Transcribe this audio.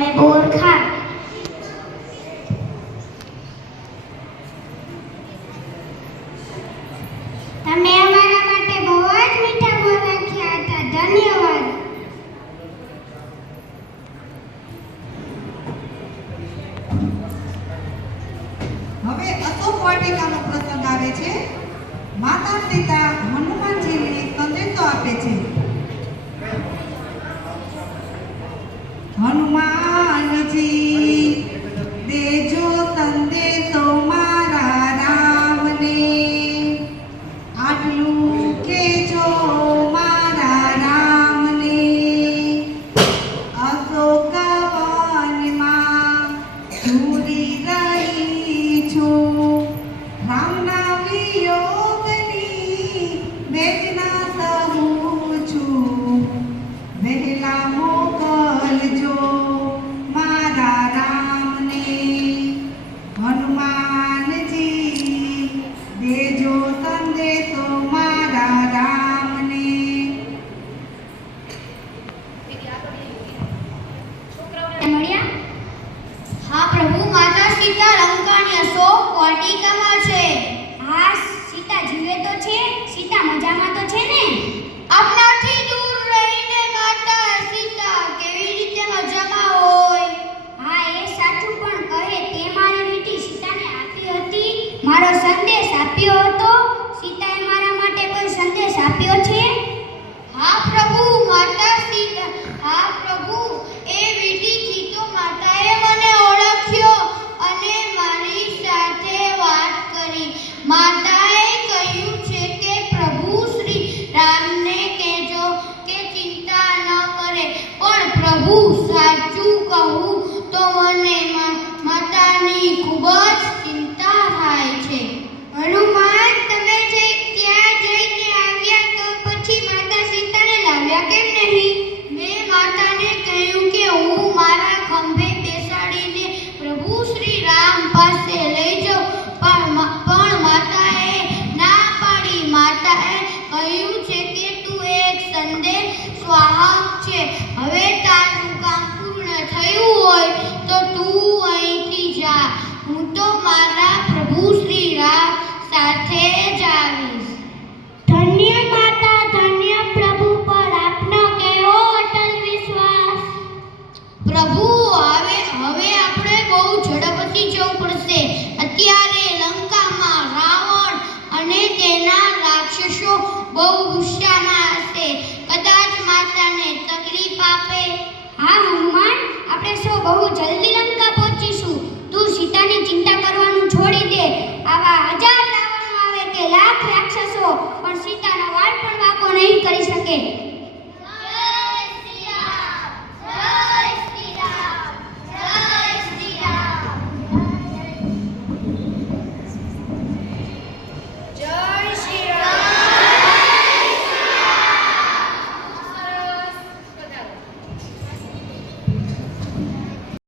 તમે બોરખા રાખ્યા હતા. ધન્યવાદ. હવે અશોક વાટિકાનો પ્રસંગ આવે છે. માતા પિતા હનુમાનજીને મારો સંદેશ આપ્યો હતો. સીતાએ મારા માટે કોઈ સંદેશ આપ્યો છે? હા પ્રભુ, માતા સીતા, હા પ્રભુ. એ વીટીથી તો માતાએ મને ઓળખ્યો અને મારી સાથે વાત કરી. માતાએ કહ્યું છે કે પ્રભુ શ્રી રામને કહેજો કે ચિંતા ન કરે. પણ પ્રભુ સાચું કહું તો મને માતાની ખૂબ જ પાસે લઈ જાઉં પણ પણ માતાએ ના પાડી. માતાએ કહ્યું છે કે તું એક સંદેશ સ્વાહક છે. હવે તારું બહુ ગુસ્સામાં હશે. કદાચ માતાને તકલીફ આપે. હા, હનુમાન, આપણે સૌ બહુ જલ્દી લંકા પહોંચીશું. તું સીતાની ચિંતા કરવાનું છોડી દે. આવા હજાર રાવણો આવે કે લાખ રાક્ષસો, પણ સીતાનો વાળ પણ વાંકો નહીં કરી શકે.